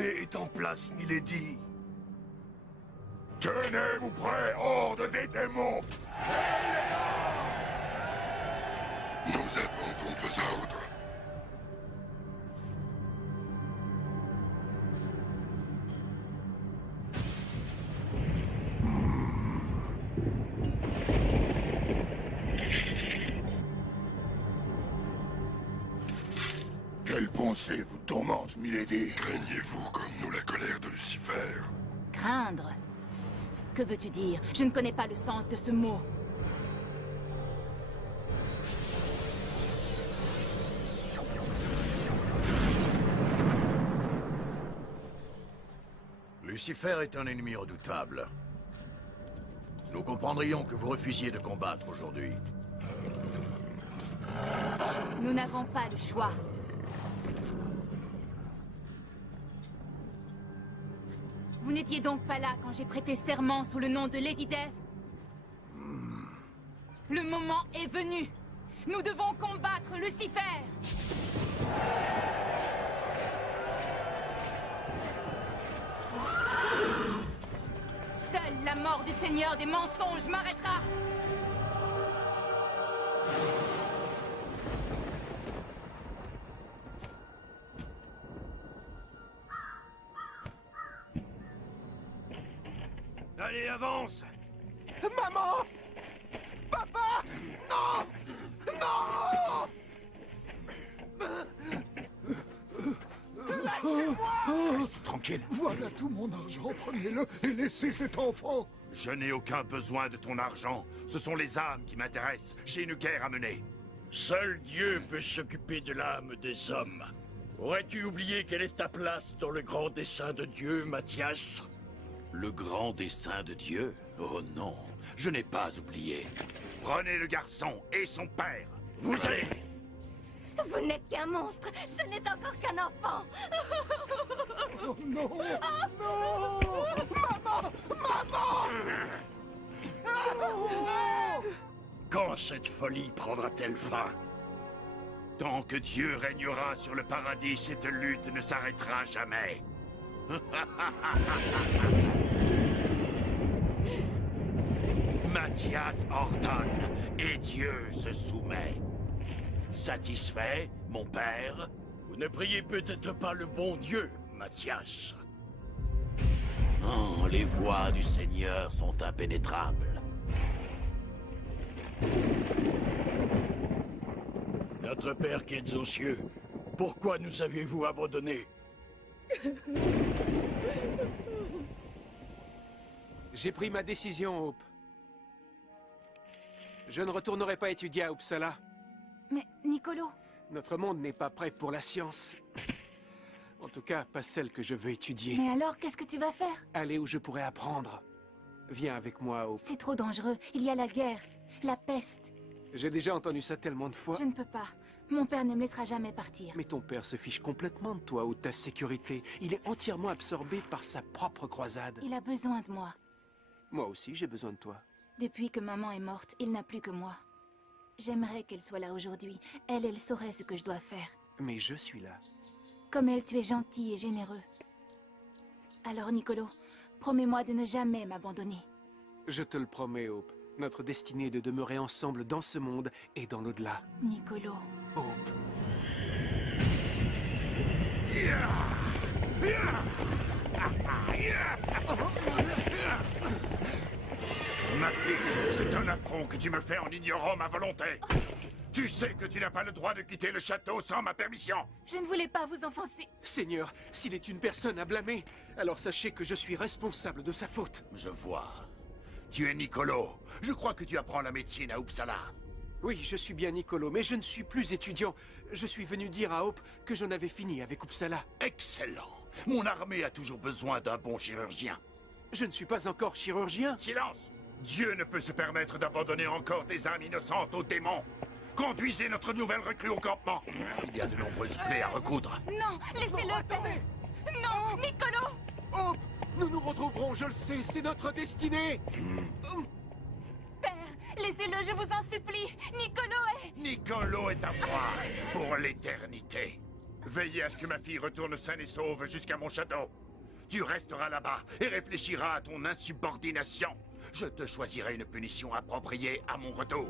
l'armée est en place, milady. Tenez-vous prêts, horde des démons! Nous attendons vos ordres. Quelle pensée vous tourmente, milady? Craignez-vous comme nous la colère de Lucifer? Craindre? Que veux-tu dire? Je ne connais pas le sens de ce mot. Lucifer est un ennemi redoutable. Nous comprendrions que vous refusiez de combattre aujourd'hui. Nous n'avons pas le choix. Vous n'étiez donc pas là quand j'ai prêté serment sous le nom de Lady Death? Le moment est venu. Nous devons combattre Lucifer. Seule la mort du Seigneur des mensonges m'arrêtera. Allez, avance! Maman! Papa! Non! Non! Lâchez-moi! Reste tranquille. Voilà tout mon argent, prenez-le et laissez cet enfant. Je n'ai aucun besoin de ton argent. Ce sont les âmes qui m'intéressent. J'ai une guerre à mener. Seul Dieu peut s'occuper de l'âme des hommes. Aurais-tu oublié quelle est ta place dans le grand dessein de Dieu, Mathias? Le grand dessein de Dieu? Oh non, je n'ai pas oublié. Prenez le garçon et son père. Vous allez... Vous n'êtes qu'un monstre. Ce n'est encore qu'un enfant. Oh non! Non! Maman! Maman! Quand cette folie prendra-t-elle fin? Tant que Dieu régnera sur le paradis, cette lutte ne s'arrêtera jamais. Mathias ordonne et Dieu se soumet. Satisfait, mon père? Vous ne priez peut-être pas le bon Dieu, Mathias. Oh, les voies du Seigneur sont impénétrables. Notre Père qui êtes aux cieux, pourquoi nous avez-vous abandonnés? J'ai pris ma décision, Hope. Je ne retournerai pas étudier à Uppsala. Mais, Nicolo... Notre monde n'est pas prêt pour la science. En tout cas, pas celle que je veux étudier. Mais alors, qu'est-ce que tu vas faire? Aller où je pourrais apprendre. Viens avec moi, Hope. C'est trop dangereux. Il y a la guerre, la peste. J'ai déjà entendu ça tellement de fois. Je ne peux pas. Mon père ne me laissera jamais partir. Mais ton père se fiche complètement de toi ou de ta sécurité. Il est entièrement absorbé par sa propre croisade. Il a besoin de moi. Moi aussi, j'ai besoin de toi. Depuis que maman est morte, il n'a plus que moi. J'aimerais qu'elle soit là aujourd'hui. Elle saurait ce que je dois faire. Mais je suis là. Comme elle, tu es gentil et généreux. Alors, Nicolo, promets-moi de ne jamais m'abandonner. Je te le promets, Hope. Notre destinée est de demeurer ensemble dans ce monde et dans l'au-delà. Nicolo. Hope. Ma fille, c'est un affront que tu me fais en ignorant ma volonté. Tu sais que tu n'as pas le droit de quitter le château sans ma permission. Je ne voulais pas vous enfoncer. Seigneur, s'il est une personne à blâmer, alors sachez que je suis responsable de sa faute. Je vois. Tu es Nicolo. Je crois que tu apprends la médecine à Uppsala. Oui, je suis bien Nicolo, mais je ne suis plus étudiant. Je suis venu dire à Hope que j'en avais fini avec Uppsala. Excellent. Mon armée a toujours besoin d'un bon chirurgien. Je ne suis pas encore chirurgien. Silence! Dieu ne peut se permettre d'abandonner encore des âmes innocentes aux démons. Conduisez notre nouvelle recrue au campement. Il y a de nombreuses plaies à recoudre. Non, laissez-le. Non, attendez. Non, Nicolo. Hope, nous nous retrouverons, je le sais, c'est notre destinée. Père, laissez-le, je vous en supplie. Nicolo est... Nicolo est à moi pour l'éternité. Veillez à ce que ma fille retourne saine et sauve jusqu'à mon château. Tu resteras là-bas et réfléchiras à ton insubordination. Je te choisirai une punition appropriée à mon retour.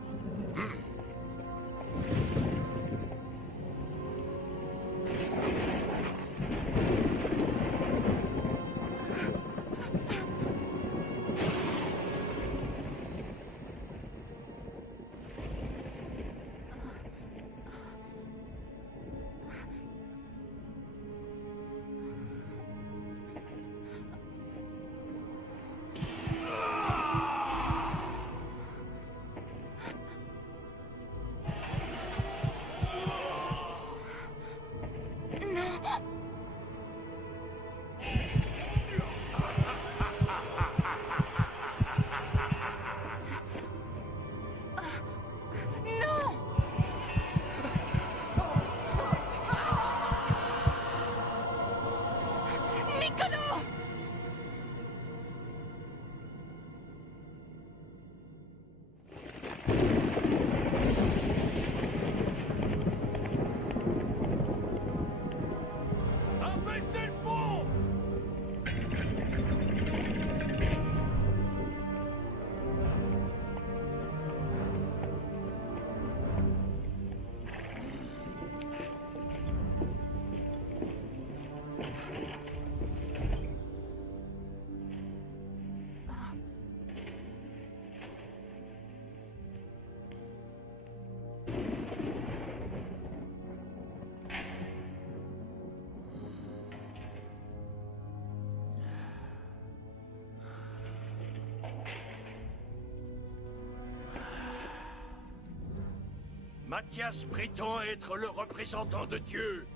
Mathias prétend être le représentant de Dieu.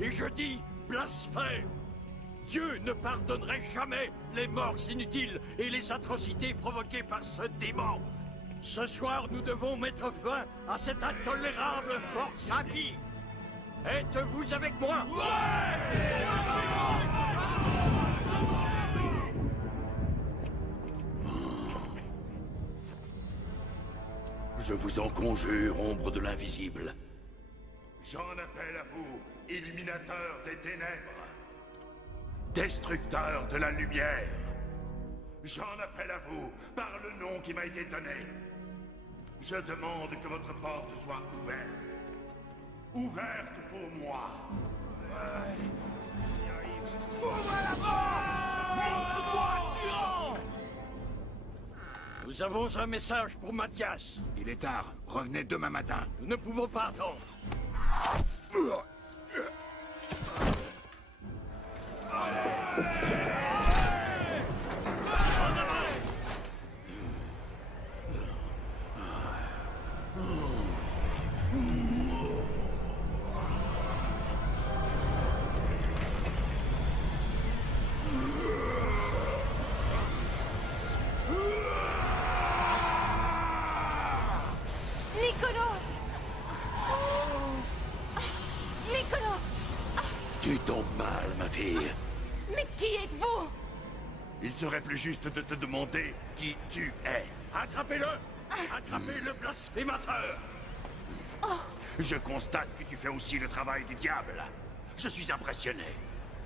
Et je dis blasphème! Dieu ne pardonnerait jamais les morts inutiles et les atrocités provoquées par ce démon. Ce soir, nous devons mettre fin à cette intolérable force à vie. Êtes-vous avec moi? Je vous en conjure, ombre de l'invisible. J'en appelle à vous, illuminateur des ténèbres, destructeur de la lumière. J'en appelle à vous par le nom qui m'a été donné. Je demande que votre porte soit ouverte. Ouverte pour moi. Ouvre là-bas! Montre-toi, tyran! Nous avons un message pour Mathias. Il est tard. Revenez demain matin. Nous ne pouvons pas attendre. Tu tombes mal, ma fille. Mais qui êtes-vous? Il serait plus juste de te demander qui tu es. Attrapez-le! Attrapez le blasphémateur! Je constate que tu fais aussi le travail du diable. Je suis impressionné.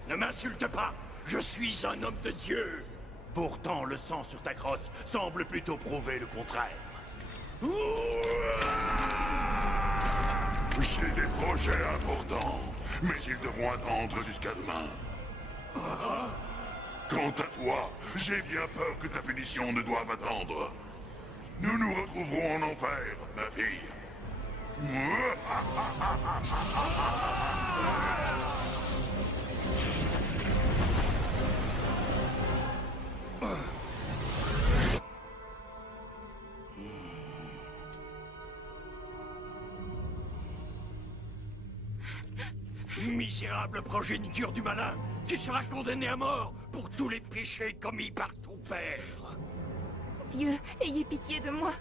Ne m'insulte pas! Je suis un homme de Dieu! Pourtant, le sang sur ta crosse semble plutôt prouver le contraire. J'ai des projets importants, mais ils devront attendre jusqu'à demain. Quant à toi, j'ai bien peur que ta punition ne doive attendre. Nous nous retrouverons en enfer, ma fille. Misérable progéniture du malin, tu seras condamné à mort pour tous les péchés commis par ton père. Dieu, ayez pitié de moi.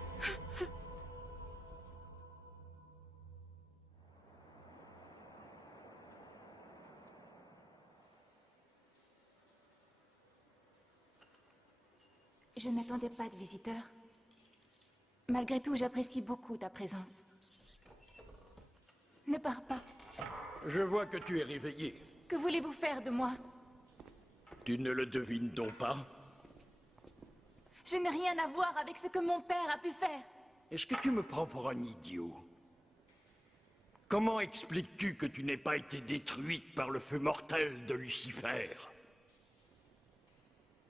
Je n'attendais pas de visiteur. Malgré tout, j'apprécie beaucoup ta présence. Ne pars pas. Je vois que tu es réveillé. Que voulez-vous faire de moi? Tu ne le devines donc pas? Je n'ai rien à voir avec ce que mon père a pu faire. Est-ce que tu me prends pour un idiot? Comment expliques-tu que tu n'aies pas été détruite par le feu mortel de Lucifer?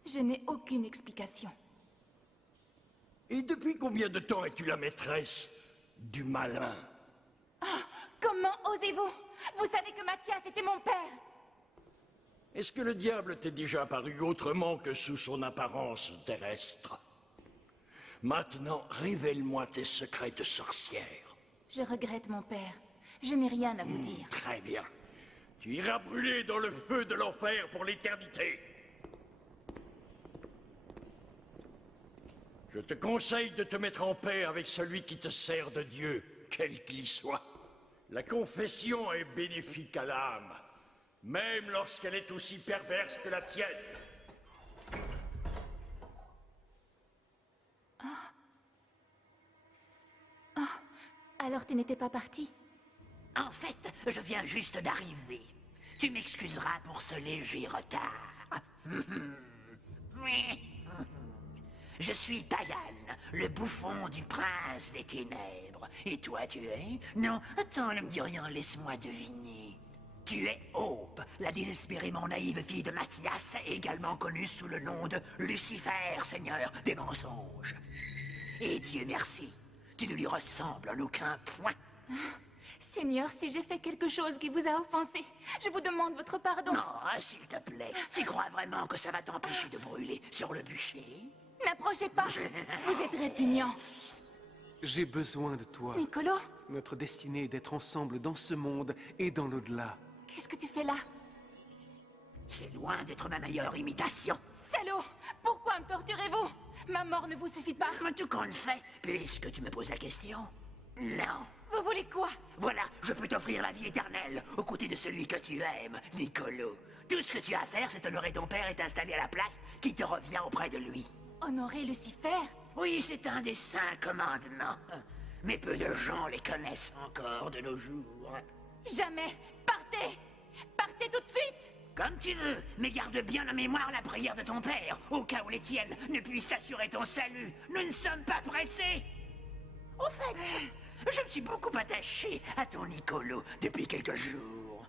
Je n'ai aucune explication. Et depuis combien de temps es-tu la maîtresse du malin? Comment osez-vous? Vous savez que Mathias était mon père. Est-ce que le diable t'est déjà apparu autrement que sous son apparence terrestre? Maintenant, révèle-moi tes secrets de sorcière. Je regrette mon père. Je n'ai rien à vous dire. Très bien. Tu iras brûler dans le feu de l'enfer pour l'éternité. Je te conseille de te mettre en paix avec celui qui te sert de Dieu, quel qu'il soit. La confession est bénéfique à l'âme, même lorsqu'elle est aussi perverse que la tienne. Alors tu n'étais pas parti? En fait, je viens juste d'arriver. Tu m'excuseras pour ce léger retard. Je suis Payan, le bouffon du prince des ténèbres. Et toi, tu es? Non, attends, ne me dis rien, laisse-moi deviner. Tu es Hope, la désespérément naïve fille de Mathias, également connue sous le nom de Lucifer, seigneur des mensonges. Et Dieu merci, tu ne lui ressembles en aucun point. Seigneur, si j'ai fait quelque chose qui vous a offensé, je vous demande votre pardon. Non, s'il te plaît, tu crois vraiment que ça va t'empêcher de brûler sur le bûcher? N'approchez pas. Vous êtes répugnant. J'ai besoin de toi. Niccolo, Notre destinée est d'être ensemble dans ce monde et dans l'au-delà. qu'est-ce que tu fais là? C'est loin d'être ma meilleure imitation. Salaud! Pourquoi me torturez-vous? Ma mort ne vous suffit pas. Mais tout compte fait, puisque tu me poses la question. Non. Vous voulez quoi? Voilà, je peux t'offrir la vie éternelle, aux côtés de celui que tu aimes, Niccolo. Tout ce que tu as à faire, c'est honorer ton père et t'installer à la place qui te revient auprès de lui. Honorer Lucifer? Oui, c'est un des 5 commandements. Mais peu de gens les connaissent encore de nos jours. Jamais! Partez! Partez tout de suite! Comme tu veux, mais garde bien en mémoire la prière de ton père, au cas où les tiennes ne puissent assurer ton salut. Nous ne sommes pas pressés. Au fait, je me suis beaucoup attaché à ton Niccolo depuis quelques jours.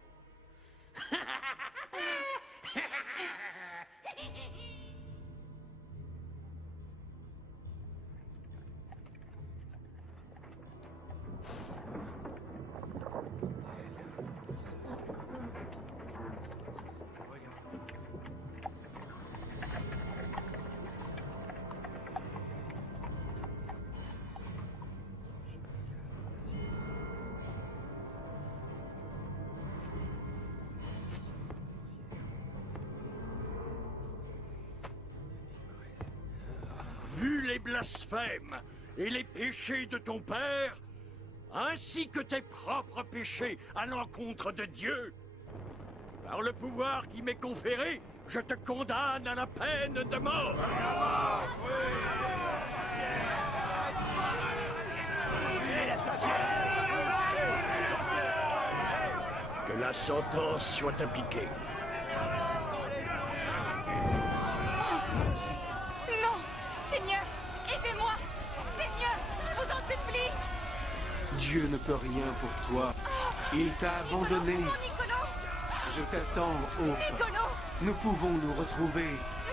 Vu les blasphèmes et les péchés de ton père, ainsi que tes propres péchés à l'encontre de Dieu, par le pouvoir qui m'est conféré, je te condamne à la peine de mort. Que la sentence soit appliquée. Non! Seigneur, aidez-moi! Seigneur, je vous en supplie! Dieu ne peut rien pour toi. Il t'a abandonné. Non, Niccolo! Je t'attends, Hope. Niccolo! Nous pouvons nous retrouver.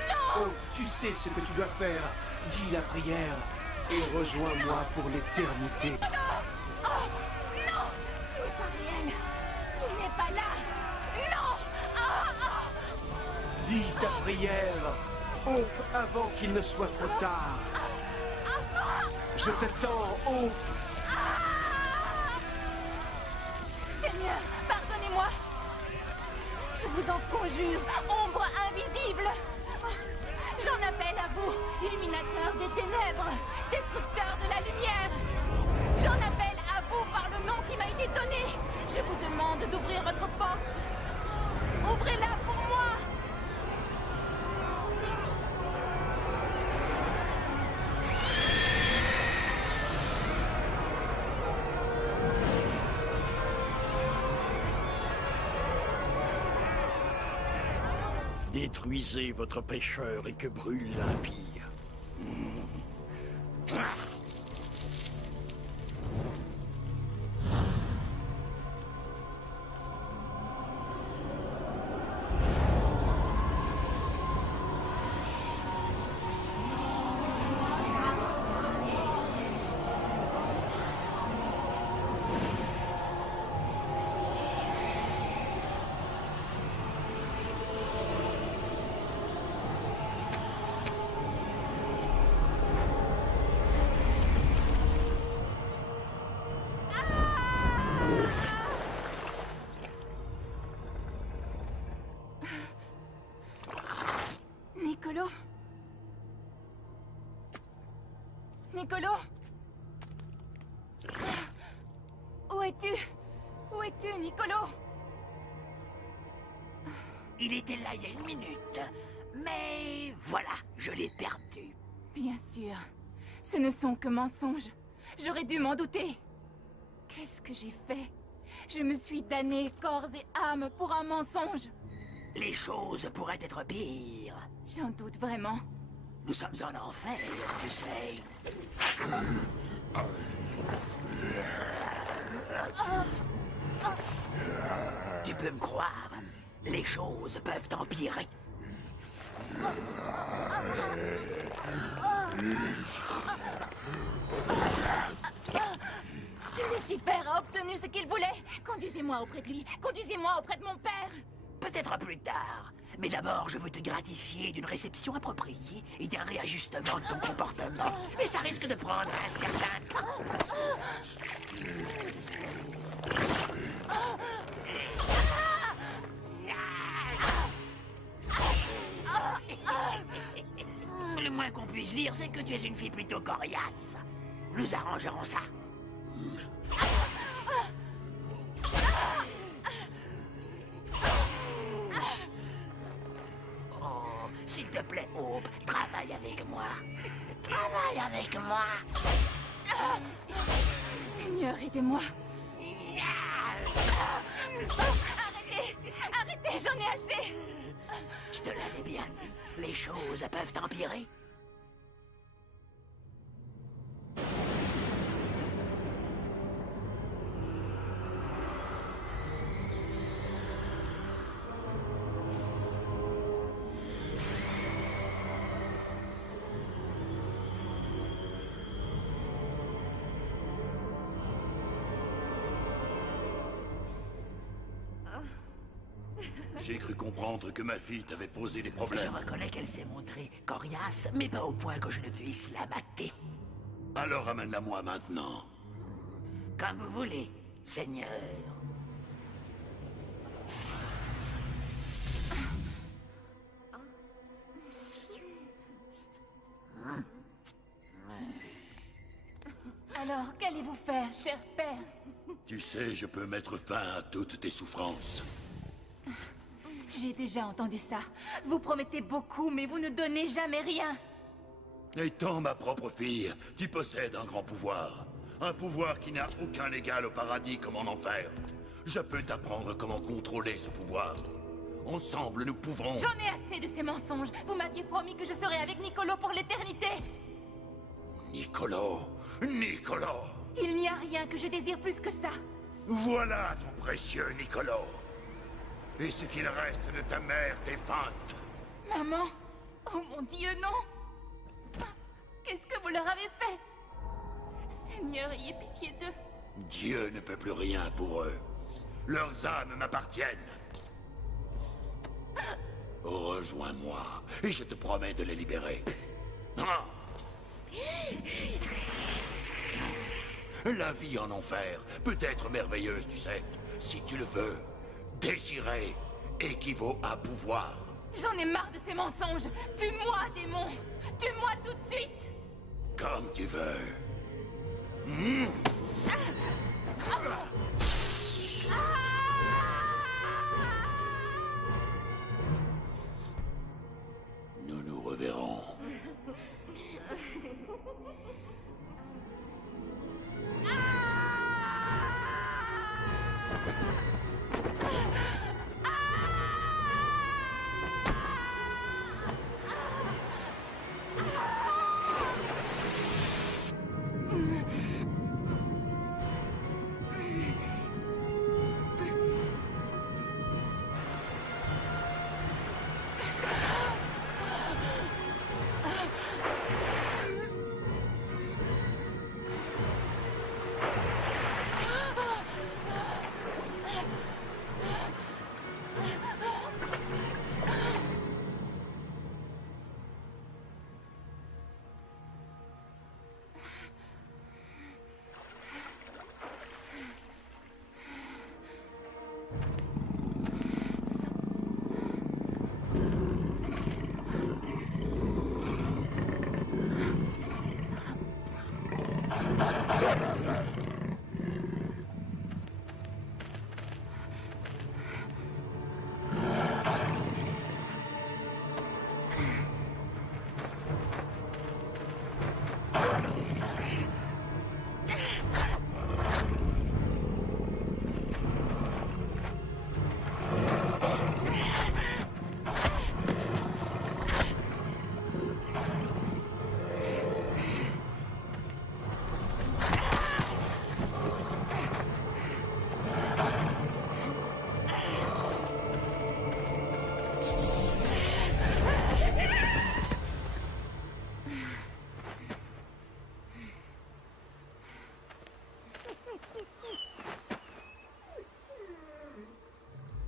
Non! Hope, tu sais ce que tu dois faire. Dis la prière et rejoins-moi pour l'éternité. Oh! Non! Ce n'est pas réel! Tu n'es pas là! Non! Dis ta prière, Hope, avant qu'il ne soit trop tard. Je t'attends, Hope. Seigneur, pardonnez-moi! Je vous en conjure, ombre invisible! J'en appelle à vous, illuminateur des ténèbres, destructeur de la lumière! J'en appelle à vous par le nom qui m'a été donné! Je vous demande d'ouvrir votre porte! Ouvrez-la pour moi! Détruisez votre pêcheur et que brûle l'impie. Niccolo? Niccolo? Où es-tu? Où es-tu, Niccolo? Il était là il y a 1 minute. Mais voilà, je l'ai perdu. Bien sûr. Ce ne sont que mensonges. J'aurais dû m'en douter. Qu'est-ce que j'ai fait? Je me suis damnée corps et âme pour un mensonge. Les choses pourraient être pires. J'en doute vraiment. Nous sommes en enfer, tu sais. Tu peux me croire, les choses peuvent empirer. Lucifer a obtenu ce qu'il voulait. Conduisez-moi auprès de lui. Conduisez-moi auprès de mon père. Peut-être plus tard. Mais d'abord, je veux te gratifier d'une réception appropriée et d'un réajustement de ton comportement. Mais ça risque de prendre un certain temps. Le moins qu'on puisse dire, c'est que tu es une fille plutôt coriace. Nous arrangerons ça. Oh, s'il te plaît, Hope, travaille avec moi. Travaille avec moi. Seigneur, aidez-moi. Arrêtez! Arrêtez, j'en ai assez! Je te l'avais bien dit, les choses peuvent empirer. J'ai cru comprendre que ma fille t'avait posé des problèmes. Je reconnais qu'elle s'est montrée coriace, mais pas au point que je ne puisse la mater. Alors amène-la moi maintenant. Comme vous voulez, Seigneur. Alors, qu'allez-vous faire, cher père? Tu sais, je peux mettre fin à toutes tes souffrances. J'ai déjà entendu ça. Vous promettez beaucoup, mais vous ne donnez jamais rien. Étant ma propre fille, tu possèdes un grand pouvoir. Un pouvoir qui n'a aucun égal au paradis comme en enfer. Je peux t'apprendre comment contrôler ce pouvoir. Ensemble, nous pouvons... J'en ai assez de ces mensonges. Vous m'aviez promis que je serais avec Niccolo pour l'éternité. Niccolo! Niccolo! Il n'y a rien que je désire plus que ça. Voilà ton précieux Niccolo! Et ce qu'il reste de ta mère défunte. Maman? Oh mon Dieu, non! Qu'est-ce que vous leur avez fait? Seigneur, ayez pitié d'eux. Dieu ne peut plus rien pour eux. Leurs âmes m'appartiennent. Rejoins-moi, et je te promets de les libérer. Ah! La vie en enfer peut être merveilleuse, tu sais, si tu le veux. Désirer équivaut à pouvoir. J'en ai marre de ces mensonges. Tue-moi, démon. Tue-moi tout de suite. Comme tu veux. Nous nous reverrons.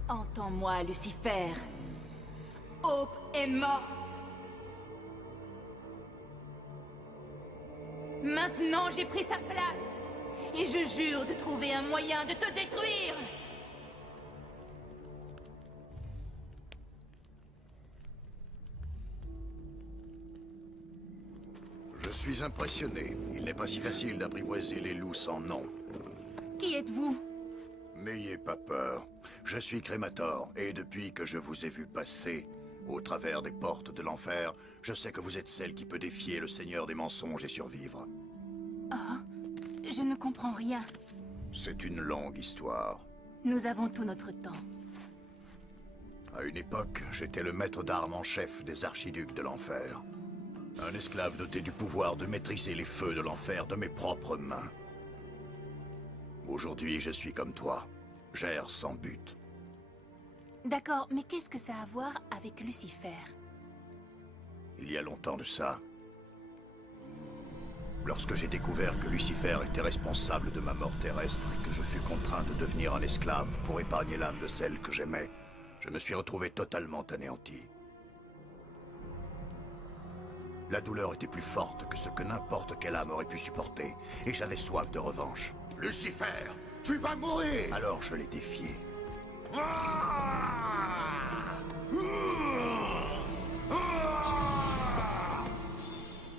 Entends-moi, Lucifer. Hope est morte. Maintenant, j'ai pris sa place. Et je jure de trouver un moyen de te détruire. Je suis impressionné. Il n'est pas si facile d'apprivoiser les loups sans nom. Qui êtes-vous? N'ayez pas peur. Je suis Crémator, et depuis que je vous ai vu passer, au travers des portes de l'enfer, je sais que vous êtes celle qui peut défier le Seigneur des mensonges et survivre. Oh, je ne comprends rien. C'est une longue histoire. Nous avons tout notre temps. À une époque, j'étais le maître d'armes en chef des archiducs de l'enfer. Un esclave doté du pouvoir de maîtriser les feux de l'enfer de mes propres mains. Aujourd'hui, je suis comme toi. J'erre sans but. D'accord, mais qu'est-ce que ça a à voir avec Lucifer? Il y a longtemps de ça, lorsque j'ai découvert que Lucifer était responsable de ma mort terrestre et que je fus contraint de devenir un esclave pour épargner l'âme de celle que j'aimais, je me suis retrouvé totalement anéanti. La douleur était plus forte que ce que n'importe quelle âme aurait pu supporter, et j'avais soif de revanche. Lucifer, tu vas mourir! Alors je l'ai défié.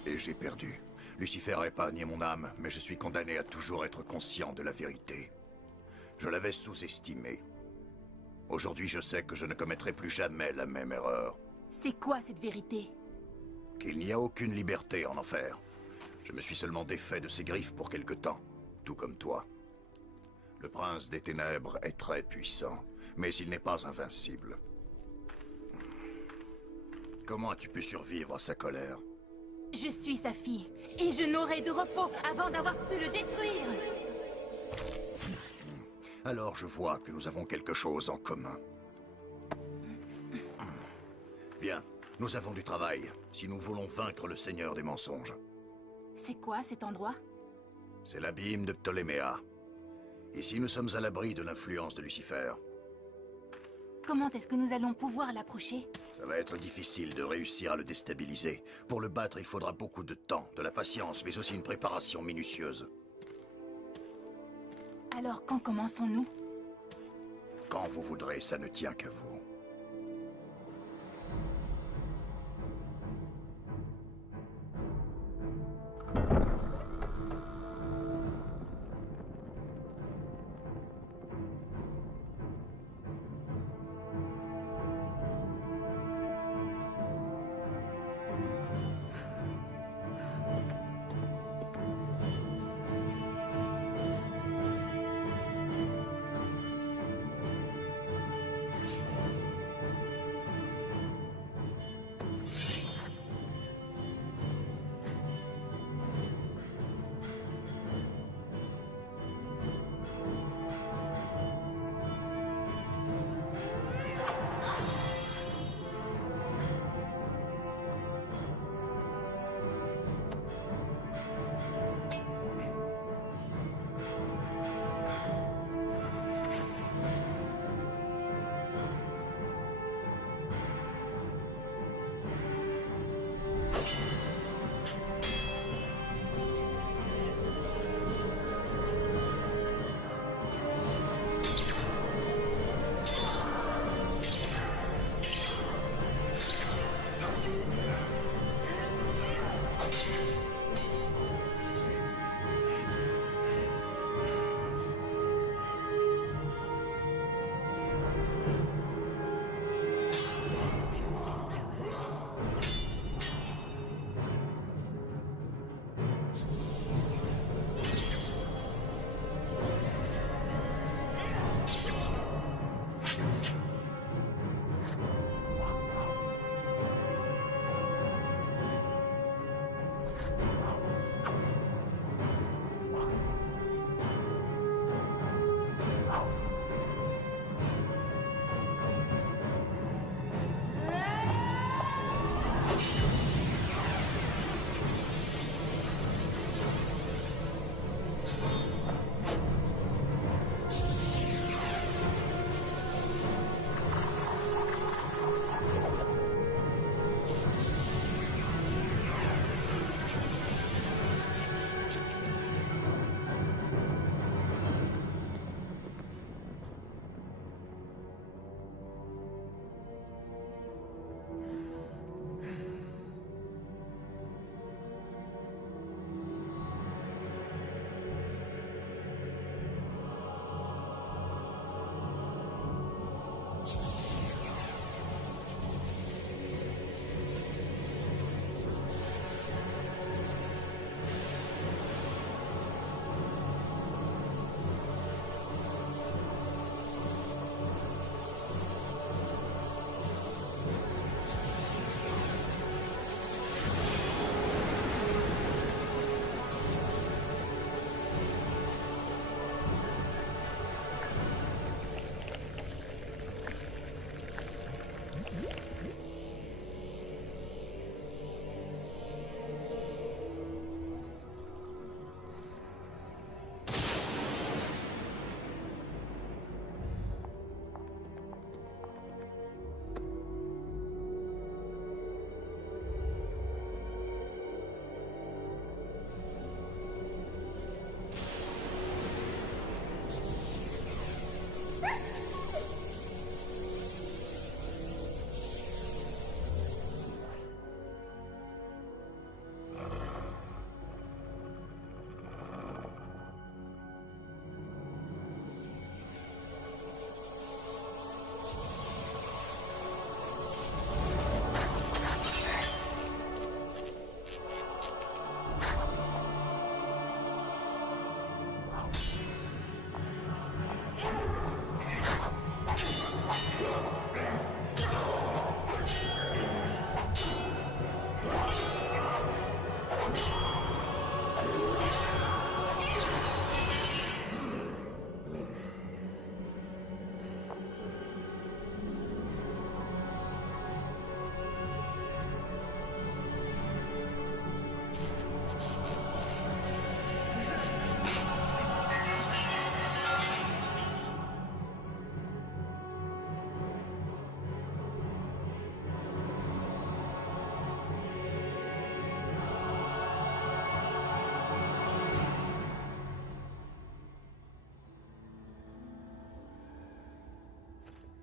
Et j'ai perdu. Lucifer a épargné mon âme, mais je suis condamné à toujours être conscient de la vérité. Je l'avais sous-estimé. Aujourd'hui, je sais que je ne commettrai plus jamais la même erreur. C'est quoi cette vérité? Qu'il n'y a aucune liberté en enfer. Je me suis seulement défait de ses griffes pour quelque temps, tout comme toi. Le prince des ténèbres est très puissant, mais il n'est pas invincible. Comment as-tu pu survivre à sa colère? Je suis sa fille, et je n'aurai de repos avant d'avoir pu le détruire. Alors je vois que nous avons quelque chose en commun. Viens, nous avons du travail, si nous voulons vaincre le Seigneur des mensonges. C'est quoi cet endroit? C'est l'abîme de Ptoléméa. Ici, nous sommes à l'abri de l'influence de Lucifer. Comment est-ce que nous allons pouvoir l'approcher? Ça va être difficile de réussir à le déstabiliser. Pour le battre, il faudra beaucoup de temps, de la patience, mais aussi une préparation minutieuse. Alors, quand commençons-nous? Quand vous voudrez, ça ne tient qu'à vous.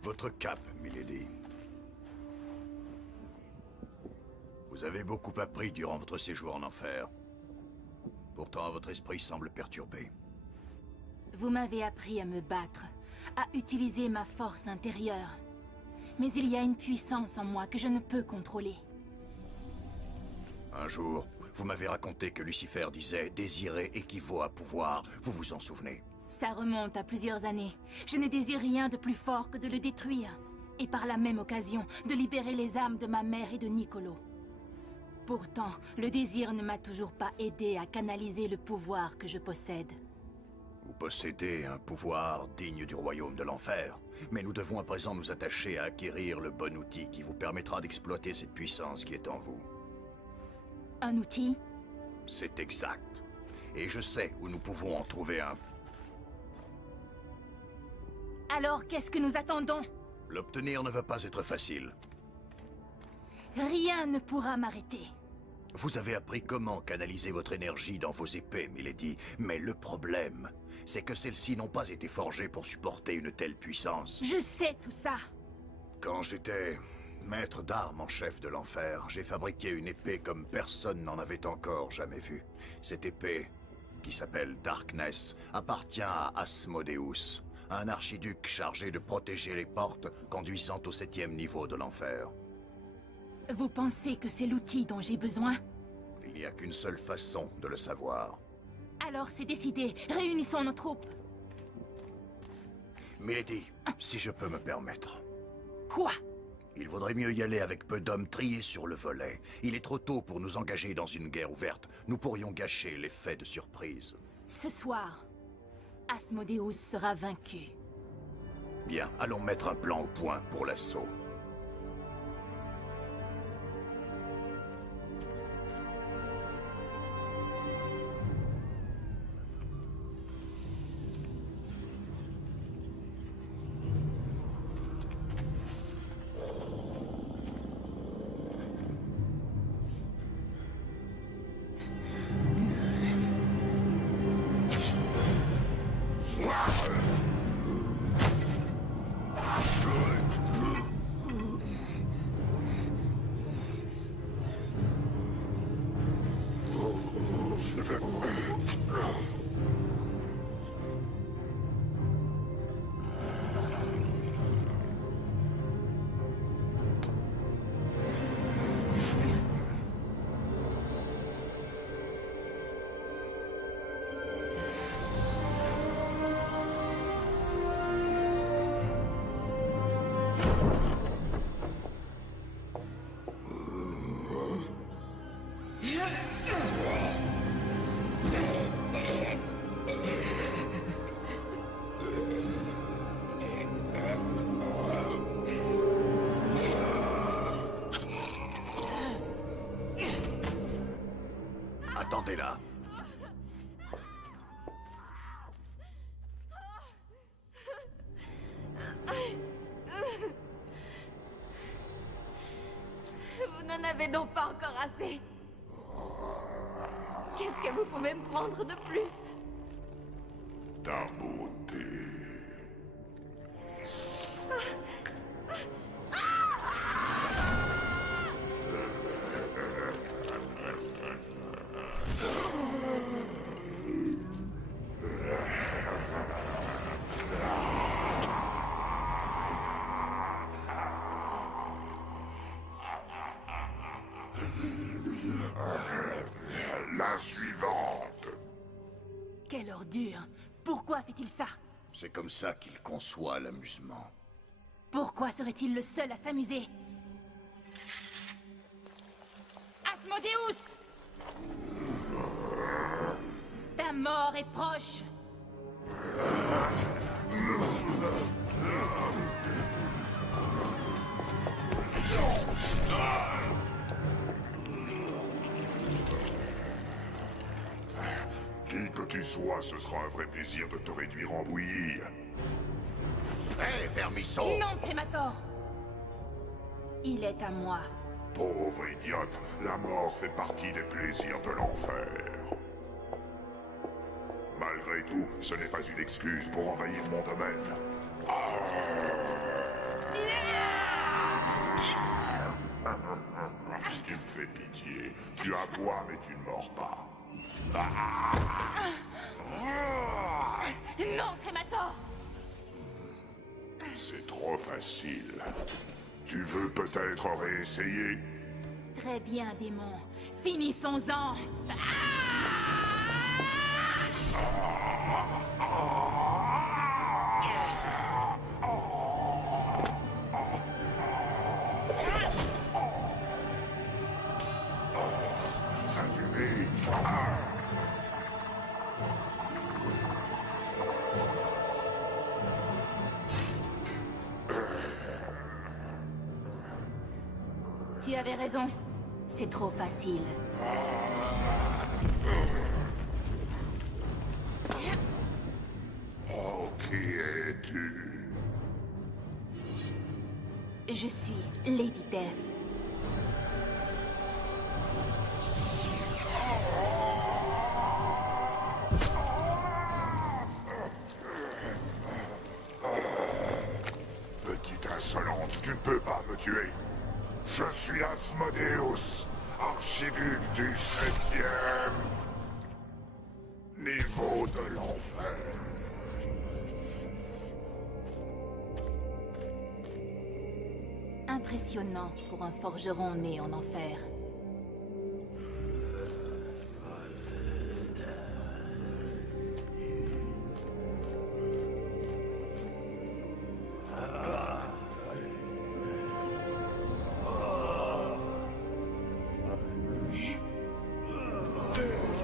Votre cape, milady. Vous avez beaucoup appris durant votre séjour en enfer. Pourtant, votre esprit semble perturbé. Vous m'avez appris à me battre, à utiliser ma force intérieure. Mais il y a une puissance en moi que je ne peux contrôler. Un jour, vous m'avez raconté que Lucifer disait « désirer équivaut à pouvoir ». Vous vous en souvenez? Ça remonte à plusieurs années. Je ne désire rien de plus fort que de le détruire. Et par la même occasion, de libérer les âmes de ma mère et de Nicolo. Pourtant, le désir ne m'a toujours pas aidé à canaliser le pouvoir que je possède. Vous possédez un pouvoir digne du royaume de l'enfer. Mais nous devons à présent nous attacher à acquérir le bon outil qui vous permettra d'exploiter cette puissance qui est en vous. Un outil? C'est exact. Et je sais où nous pouvons en trouver un. Alors qu'est-ce que nous attendons? L'obtenir ne va pas être facile. Rien ne pourra m'arrêter. Vous avez appris comment canaliser votre énergie dans vos épées, milady. Mais le problème, c'est que celles-ci n'ont pas été forgées pour supporter une telle puissance. Je sais tout ça. Quand j'étais maître d'armes en chef de l'enfer, j'ai fabriqué une épée comme personne n'en avait encore jamais vue. Cette épée, qui s'appelle Darkness, appartient à Asmodeus, un archiduc chargé de protéger les portes conduisant au 7e niveau de l'enfer. Vous pensez que c'est l'outil dont j'ai besoin? Il n'y a qu'une seule façon de le savoir. Alors c'est décidé. Réunissons nos troupes. Milady, si je peux me permettre. Quoi? Il vaudrait mieux y aller avec peu d'hommes triés sur le volet. Il est trop tôt pour nous engager dans une guerre ouverte. Nous pourrions gâcher l'effet de surprise. Ce soir, Asmodeus sera vaincu. Bien, allons mettre un plan au point pour l'assaut. Attendez là. Vous n'en avez donc pas encore assez. Qu'est-ce que vous pouvez me prendre de plus? Ta beauté. La suivante. Quelle ordure! Pourquoi fait-il ça? C'est comme ça qu'il conçoit l'amusement. Pourquoi serait-il le seul à s'amuser? Asmodeus! Ta mort est proche! Qui que tu sois, ce sera un vrai plaisir de te réduire en bouillie. Hé, vermisseau! Non, Crémator! Il est à moi. Pauvre idiote, la mort fait partie des plaisirs de l'enfer. Malgré tout, ce n'est pas une excuse pour envahir mon domaine. Tu me fais pitié. Tu aboies, mais tu ne mords pas. Non, Crémator! C'est trop facile. Tu veux peut-être réessayer? Très bien, démon. Finissons-en! Ça suffit. Tu avais raison. C'est trop facile. Oh, qui es-tu? Je suis Lady Death. Petite insolente, tu ne peux pas me tuer. Je suis Asmodeus, archiduc du 7e niveau de l'enfer. Impressionnant pour un forgeron né en enfer.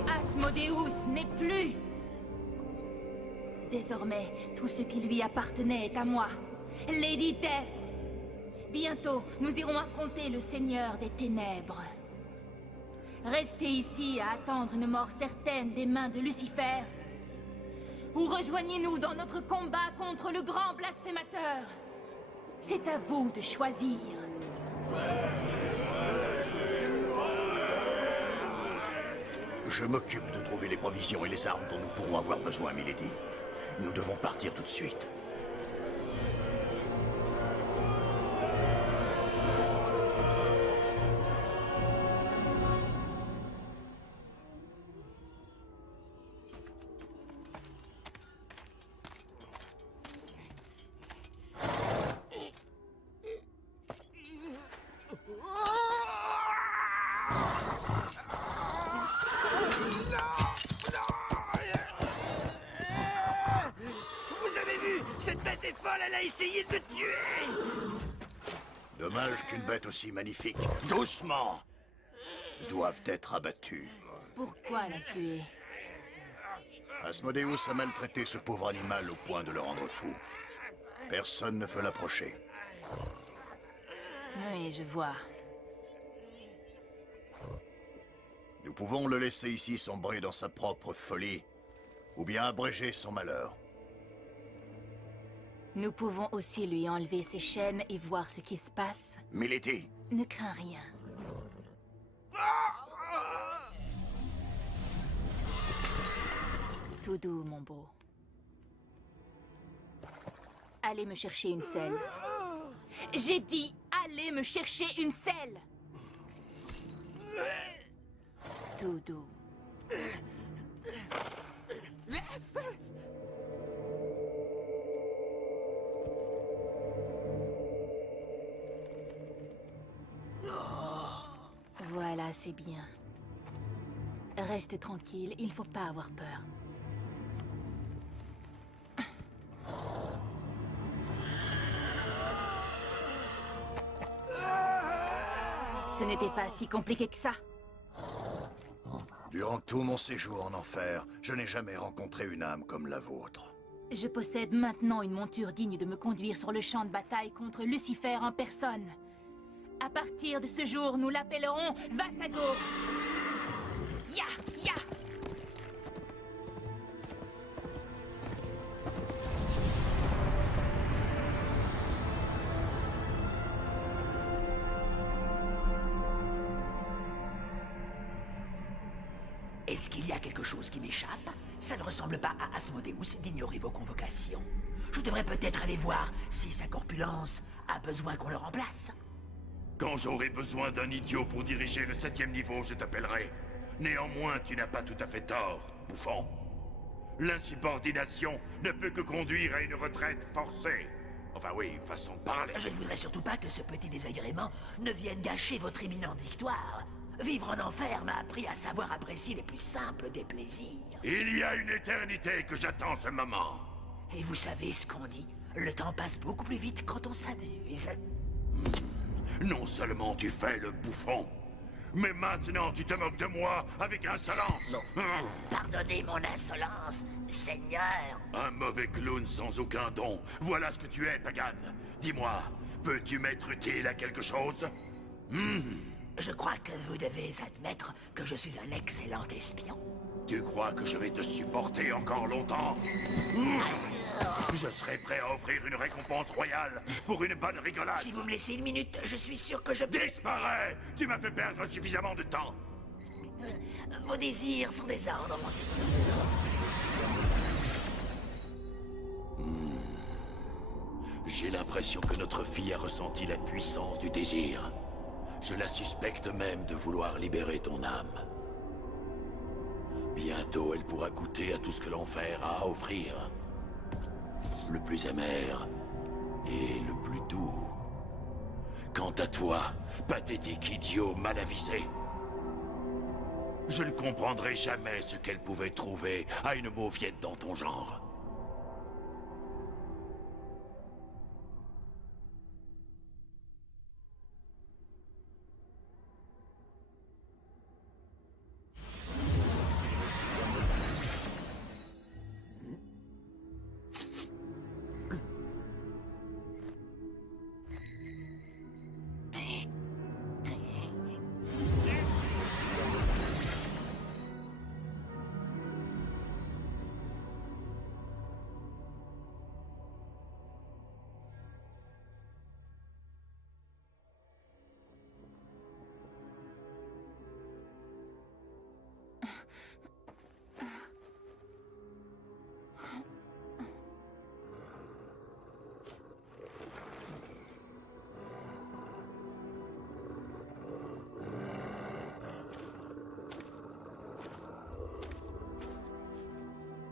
Asmodeus n'est plus! Désormais, tout ce qui lui appartenait est à moi, Lady Death! Bientôt, nous irons affronter le Seigneur des Ténèbres. Restez ici à attendre une mort certaine des mains de Lucifer. Ou rejoignez-nous dans notre combat contre le grand blasphémateur. C'est à vous de choisir. Je m'occupe de trouver les provisions et les armes dont nous pourrons avoir besoin, Milady. Nous devons partir tout de suite. Cette bête est folle, elle a essayé de me tuer! Dommage qu'une bête aussi magnifique, doucement, doive être abattue. Pourquoi la tuer? Asmodeus a maltraité ce pauvre animal au point de le rendre fou. Personne ne peut l'approcher. Oui, je vois. Nous pouvons le laisser ici sombrer dans sa propre folie, ou bien abréger son malheur. Nous pouvons aussi lui enlever ses chaînes et voir ce qui se passe. Milady! Ne crains rien. Tout doux, mon beau. Allez me chercher une selle. J'ai dit, allez me chercher une selle. Tout doux. Voilà, c'est bien. Reste tranquille, il faut pas avoir peur. Ce n'était pas si compliqué que ça. Durant tout mon séjour en enfer, je n'ai jamais rencontré une âme comme la vôtre. Je possède maintenant une monture digne de me conduire sur le champ de bataille contre Lucifer en personne. À partir de ce jour, nous l'appellerons Vassago. Ya! Ya! Est-ce qu'il y a quelque chose qui m'échappe? Ça ne ressemble pas à Asmodeus d'ignorer vos convocations. Je devrais peut-être aller voir si sa corpulence a besoin qu'on le remplace. Quand j'aurai besoin d'un idiot pour diriger le 7e niveau, je t'appellerai. Néanmoins, tu n'as pas tout à fait tort, bouffon. L'insubordination ne peut que conduire à une retraite forcée. Enfin oui, façon de parler. Je ne voudrais surtout pas que ce petit désagrément ne vienne gâcher votre imminente victoire. Vivre en enfer m'a appris à savoir apprécier les plus simples des plaisirs. Il y a une éternité que j'attends ce moment. Et vous savez ce qu'on dit? Le temps passe beaucoup plus vite quand on s'amuse. Non seulement tu fais le bouffon, mais maintenant tu te moques de moi avec insolence. Pardonnez mon insolence, Seigneur. Un mauvais clown sans aucun don. Voilà ce que tu es, Pagan. Dis-moi, peux-tu m'être utile à quelque chose? Je crois que vous devez admettre que je suis un excellent espion. Tu crois que je vais te supporter encore longtemps? Je serai prêt à offrir une récompense royale pour une bonne rigolade. Si vous me laissez une minute, je suis sûr que je peux... Disparais! Tu m'as fait perdre suffisamment de temps. Vos désirs sont des ordres, monseigneur. J'ai l'impression que notre fille a ressenti la puissance du désir. Je la suspecte même de vouloir libérer ton âme. Bientôt, elle pourra goûter à tout ce que l'enfer a à offrir. Le plus amer et le plus doux. Quant à toi, pathétique idiot mal avisé, je ne comprendrai jamais ce qu'elle pouvait trouver à une mauviette dans ton genre.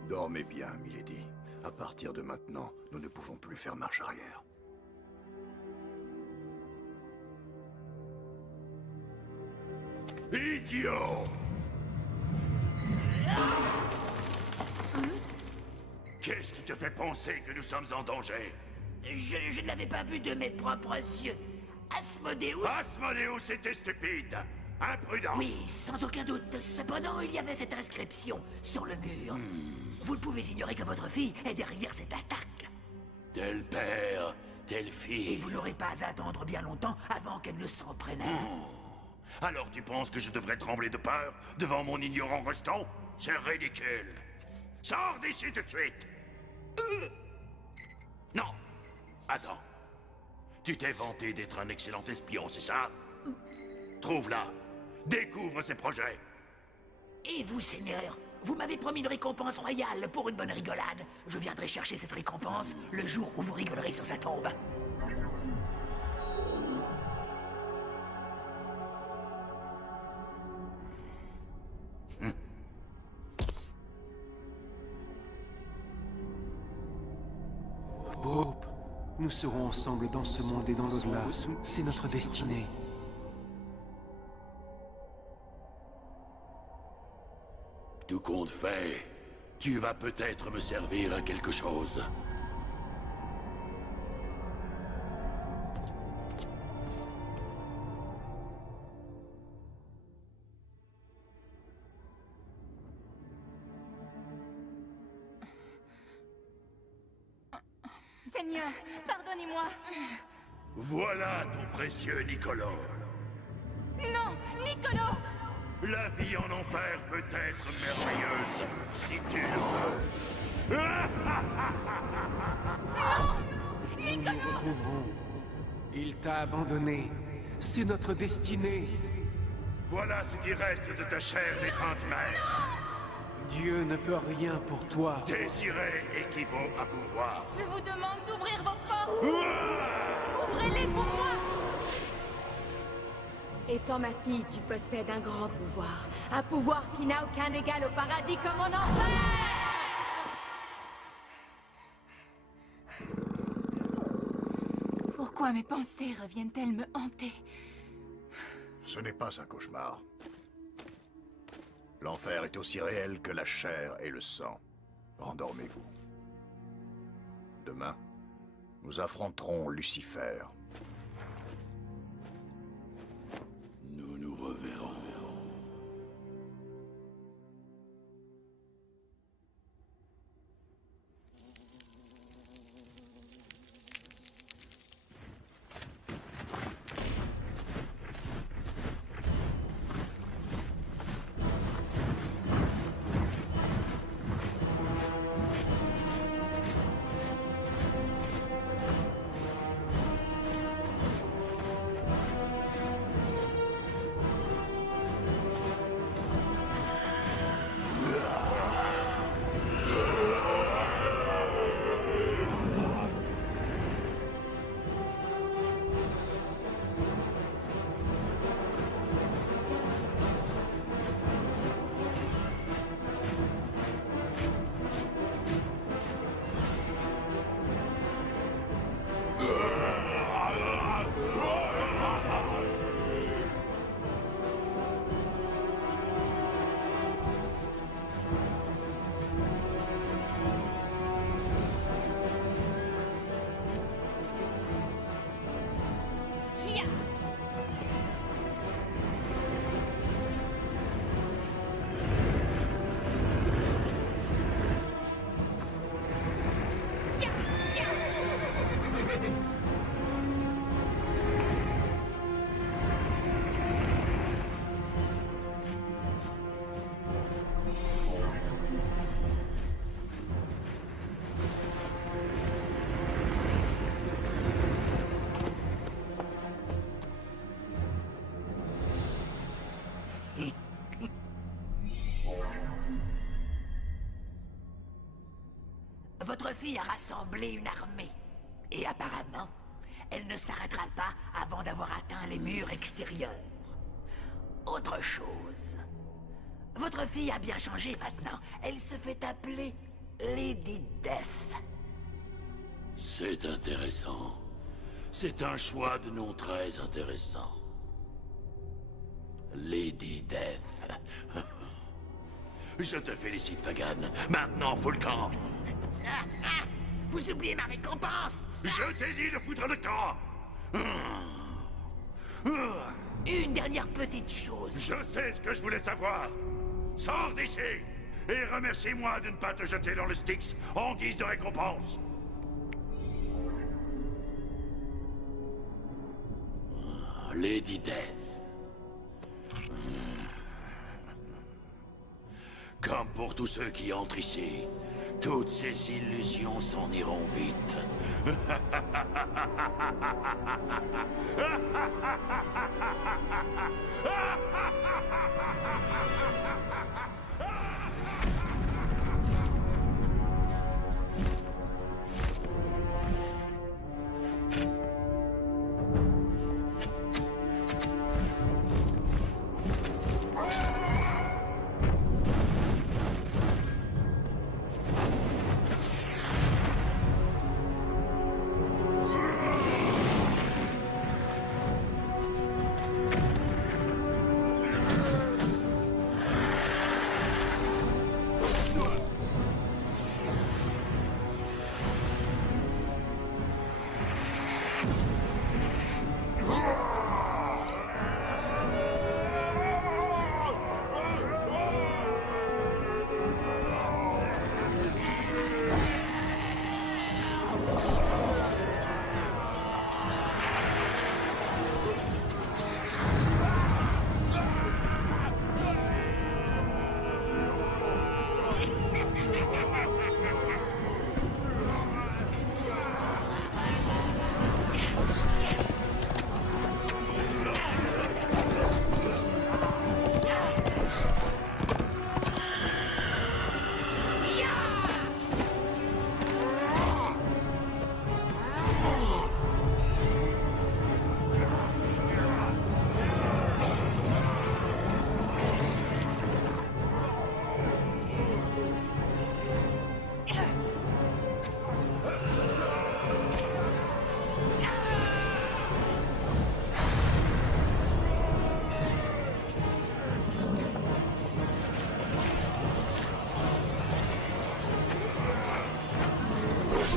Dormez bien, Milady. À partir de maintenant, nous ne pouvons plus faire marche arrière. Idiot! Qu'est-ce qui te fait penser que nous sommes en danger? Je ne l'avais pas vu de mes propres yeux. Asmodeus... Asmodeus était stupide, imprudent. Oui, sans aucun doute. Cependant, il y avait cette inscription sur le mur. Vous ne pouvez ignorer que votre fille est derrière cette attaque. Tel père, telle Et fille. vous n'aurez pas à attendre bien longtemps avant qu'elle ne s'en prenne à vous. Alors tu penses que je devrais trembler de peur devant mon ignorant rejeton? C'est ridicule. Sors d'ici tout de suite. Non. Attends. Tu t'es vanté d'être un excellent espion, c'est ça? Trouve-la. Découvre ses projets. Et vous, Seigneur, vous m'avez promis une récompense royale pour une bonne rigolade. Je viendrai chercher cette récompense le jour où vous rigolerez sur sa tombe. Hope, nous serons ensemble dans ce monde et dans l'au-delà. C'est notre destinée. Tout compte fait, tu vas peut-être me servir à quelque chose. Seigneur, pardonnez-moi. Voilà ton précieux Niccolo. Non, Niccolo! La vie en enfer peut être merveilleuse si tu le veux. Nous nous retrouverons. Il t'a abandonné. C'est notre destinée. Voilà ce qui reste de ta chair défunte mère. Dieu ne peut rien pour toi. Désirer équivaut à pouvoir. Je vous demande d'ouvrir vos portes. Ouvrez-les pour moi. Étant ma fille, tu possèdes un grand pouvoir. Un pouvoir qui n'a aucun égal au paradis comme en enfer. Pourquoi mes pensées reviennent-elles me hanter? Ce n'est pas un cauchemar. L'enfer est aussi réel que la chair et le sang. Rendormez-vous. Demain, nous affronterons Lucifer. Nous nous reverrons. Votre fille a rassemblé une armée. Et apparemment, elle ne s'arrêtera pas avant d'avoir atteint les murs extérieurs. Autre chose. Votre fille a bien changé maintenant. Elle se fait appeler Lady Death. C'est intéressant. C'est un choix de nom très intéressant. Lady Death. Je te félicite, Pagan. Maintenant, faut le camp. Vous oubliez ma récompense. Je t'ai dit de foutre le camp. Une dernière petite chose. Je sais ce que je voulais savoir. Sors d'ici et remercie-moi de ne pas te jeter dans le Styx en guise de récompense. Lady Death. Comme pour tous ceux qui entrent ici, toutes ces illusions s'en iront vite. Tenez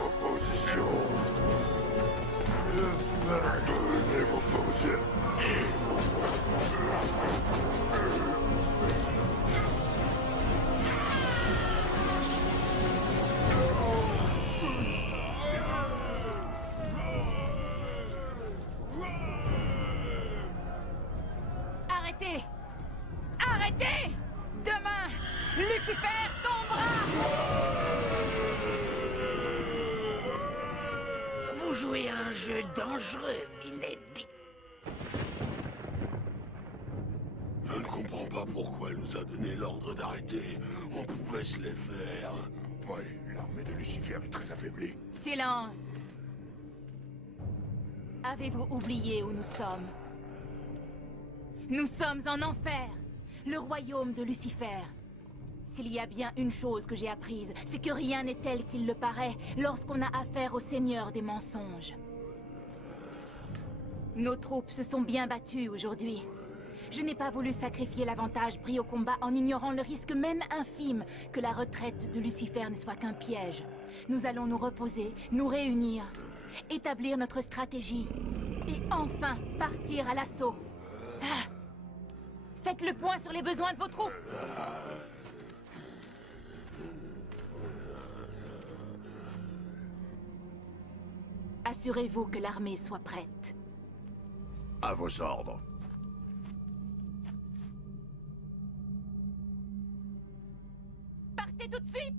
vos positions. Tenez vos positions. Arrêtez! Arrêtez! Demain, Lucifer tombera! Vous jouez à un jeu dangereux, Milady. Je ne comprends pas pourquoi elle nous a donné l'ordre d'arrêter. On pouvait se les faire. Oui, l'armée de Lucifer est très affaiblie. Silence! Avez-vous oublié où nous sommes? Nous sommes en enfer, le royaume de Lucifer. S'il y a bien une chose que j'ai apprise, c'est que rien n'est tel qu'il le paraît lorsqu'on a affaire au Seigneur des mensonges. Nos troupes se sont bien battues aujourd'hui. Je n'ai pas voulu sacrifier l'avantage pris au combat en ignorant le risque même infime que la retraite de Lucifer ne soit qu'un piège. Nous allons nous reposer, nous réunir, établir notre stratégie et enfin partir à l'assaut. Ah. Faites le point sur les besoins de vos troupes. Assurez-vous que l'armée soit prête. À vos ordres. Partez tout de suite!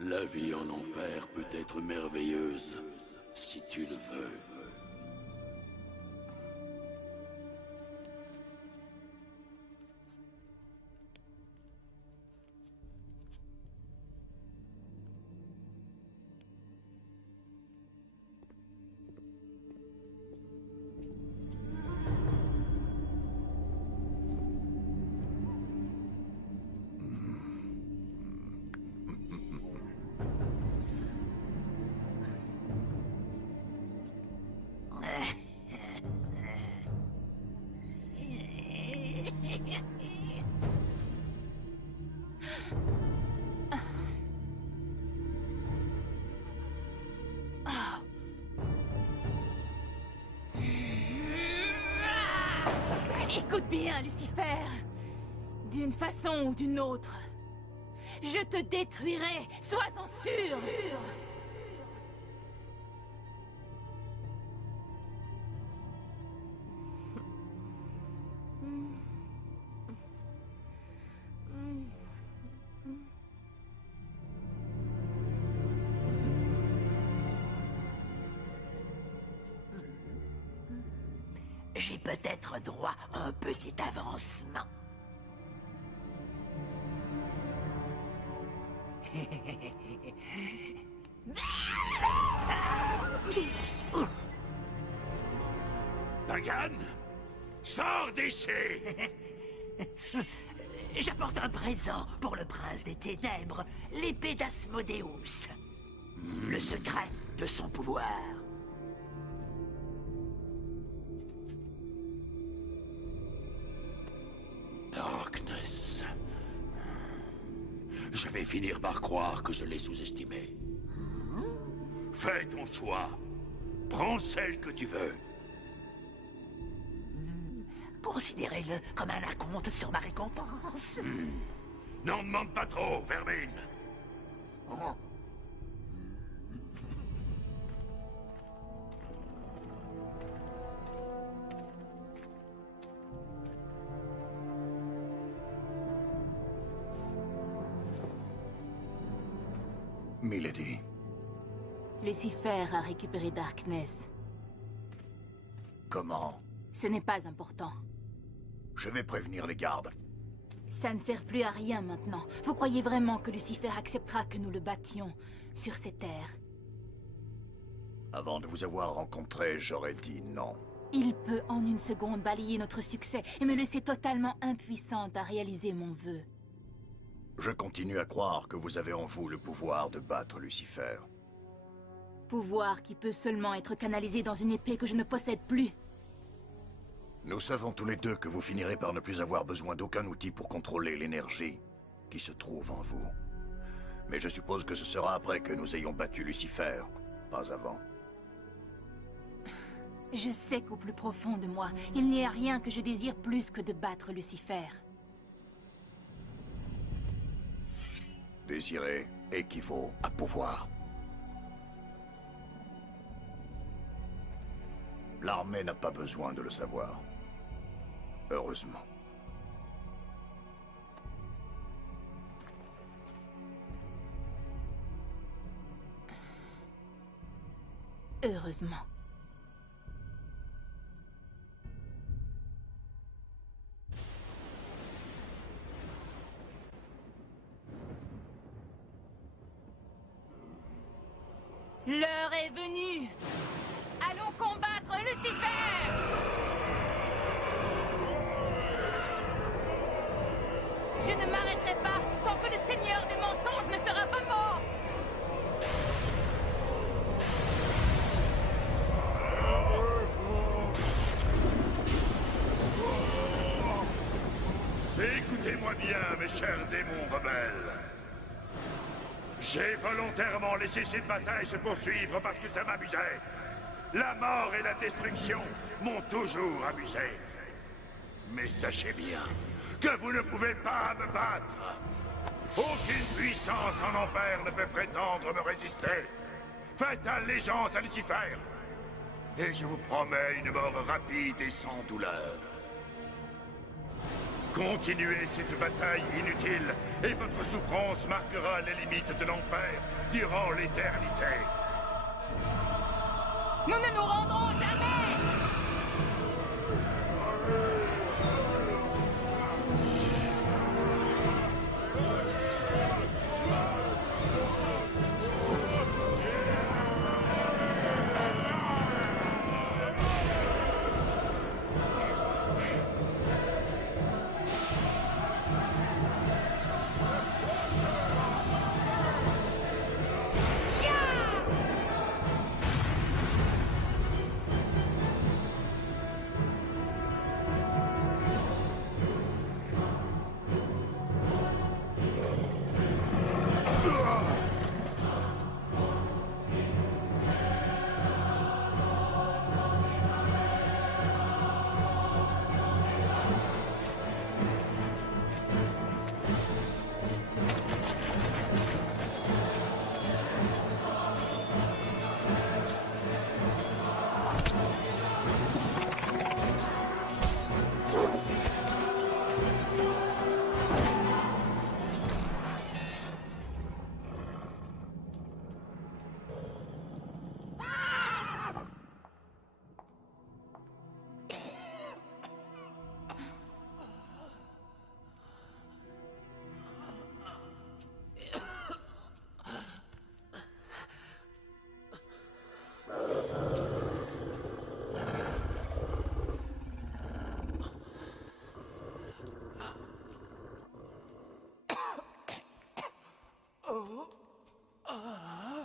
La vie en enfer peut être merveilleuse, si tu le veux. Écoute bien, Lucifer. D'une façon ou d'une autre, je te détruirai, sois-en sûr. J'ai peut-être droit à un petit avancement. Pagan, sors d'ici! J'apporte un présent pour le prince des ténèbres, l'épée d'Asmodeus. Le secret de son pouvoir. Darkness. Je vais finir par croire que je l'ai sous-estimé. Fais ton choix. Prends celle que tu veux. Considérez-le comme un acompte sur ma récompense. N'en demande pas trop, Vermine. Oh. Milady. Lucifer a récupéré Darkness. Comment? Ce n'est pas important. Je vais prévenir les gardes. Ça ne sert plus à rien maintenant. Vous croyez vraiment que Lucifer acceptera que nous le battions sur ces terres? Avant de vous avoir rencontré, j'aurais dit non. Il peut en une seconde balayer notre succès et me laisser totalement impuissante à réaliser mon vœu. Je continue à croire que vous avez en vous le pouvoir de battre Lucifer. Pouvoir qui peut seulement être canalisé dans une épée que je ne possède plus. Nous savons tous les deux que vous finirez par ne plus avoir besoin d'aucun outil pour contrôler l'énergie qui se trouve en vous. Mais je suppose que ce sera après que nous ayons battu Lucifer, pas avant. Je sais qu'au plus profond de moi, il n'y a rien que je désire plus que de battre Lucifer. Désirer équivaut à pouvoir. L'armée n'a pas besoin de le savoir. Heureusement. Heureusement. L'heure est venue. Allons combattre Lucifer! Je ne m'arrêterai pas tant que le Seigneur des mensonges ne sera pas mort! Écoutez-moi bien, mes chers démons rebelles. J'ai volontairement laissé cette bataille se poursuivre parce que ça m'amusait. La mort et la destruction m'ont toujours amusé. Mais sachez bien que vous ne pouvez pas me battre. Aucune puissance en enfer ne peut prétendre me résister. Faites allégeance à Lucifer. Et je vous promets une mort rapide et sans douleur. Continuez cette bataille inutile, et votre souffrance marquera les limites de l'enfer durant l'éternité. Nous ne nous rendrons jamais!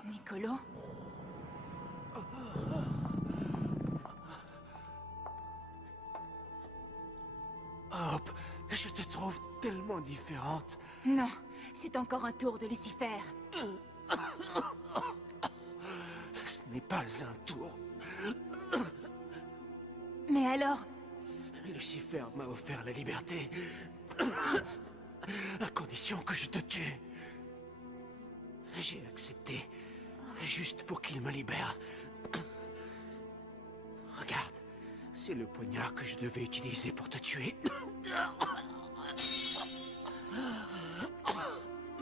Niccolo? Hope, je te trouve tellement différente. Non, c'est encore un tour de Lucifer. Ce n'est pas un tour. Mais alors? Lucifer m'a offert la liberté, à condition que je te tue. J'ai accepté, juste pour qu'il me libère. Regarde, c'est le poignard que je devais utiliser pour te tuer.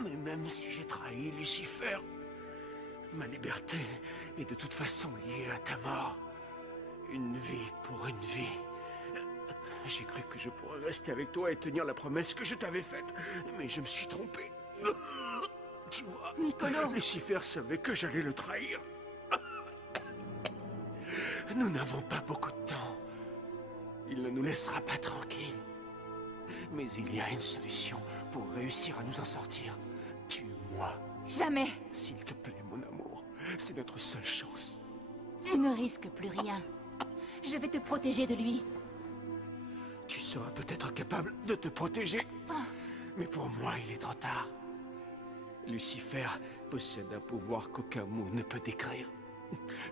Mais même si j'ai trahi Lucifer, ma liberté est de toute façon liée à ta mort. Une vie pour une vie. J'ai cru que je pourrais rester avec toi et tenir la promesse que je t'avais faite, mais je me suis trompé. Tu vois, Niccolo. Lucifer savait que j'allais le trahir. Nous n'avons pas beaucoup de temps. Il ne nous laissera pas tranquilles. Mais il y a une solution pour réussir à nous en sortir. Tue-moi. Jamais. S'il te plaît, mon amour. C'est notre seule chance. Tu ne risques plus rien. Je vais te protéger de lui. Tu seras peut-être capable de te protéger. Mais pour moi, il est trop tard. Lucifer possède un pouvoir qu'aucun mot ne peut décrire.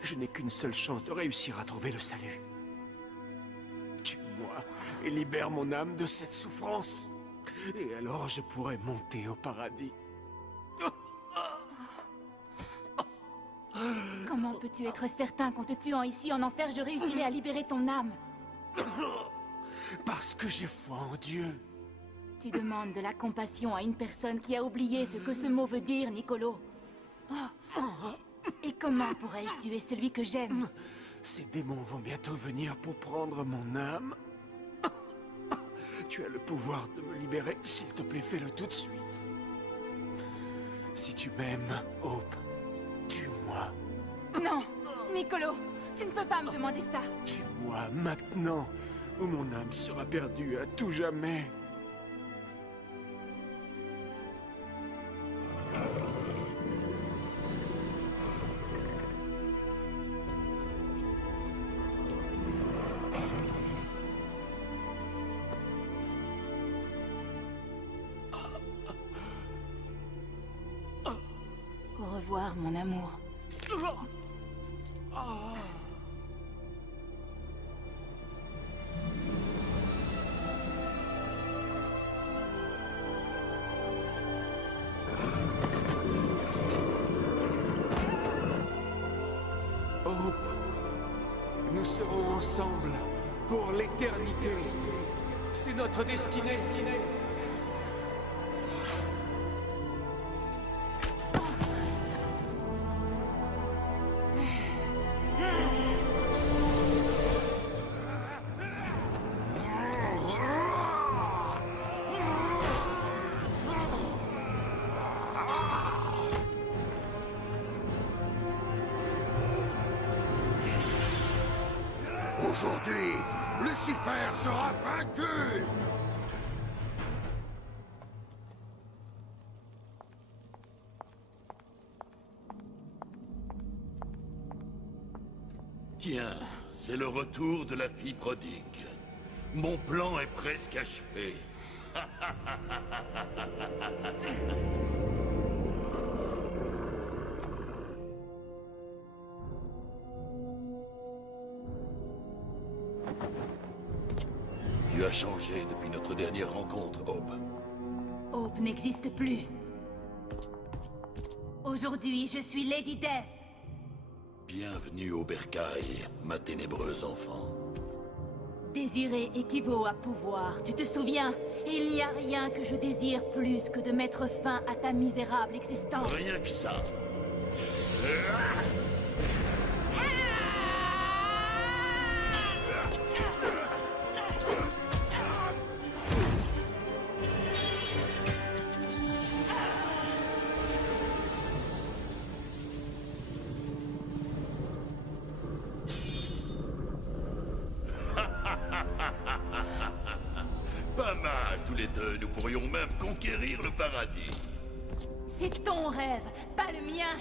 Je n'ai qu'une seule chance de réussir à trouver le salut. Tue-moi et libère mon âme de cette souffrance. Et alors je pourrai monter au paradis. Comment peux-tu être certain qu'en te tuant ici en enfer, je réussirai à libérer ton âme? Parce que j'ai foi en Dieu. Tu demandes de la compassion à une personne qui a oublié ce que ce mot veut dire, Niccolo. Et comment pourrais-je tuer celui que j'aime? Ces démons vont bientôt venir pour prendre mon âme. Tu as le pouvoir de me libérer. S'il te plaît, fais-le tout de suite. Si tu m'aimes, Hope, tue-moi. Non, Niccolo, tu ne peux pas me demander ça. Tue-moi maintenant, ou mon âme sera perdue à tout jamais. Au revoir, mon amour. Hope, nous serons ensemble pour l'éternité. C'est notre destinée. Aujourd'hui, Lucifer sera vaincu! Tiens, c'est le retour de la fille prodigue. Mon plan est presque achevé. Tu as changé depuis notre dernière rencontre, Hope. Hope n'existe plus. Aujourd'hui, je suis Lady Death. Bienvenue au bercail, ma ténébreuse enfant. Désirer équivaut à pouvoir, tu te souviens? Il n'y a rien que je désire plus que de mettre fin à ta misérable existence. Rien que ça. Pas mal, tous les deux. Nous pourrions même conquérir le paradis. C'est ton rêve, pas le mien.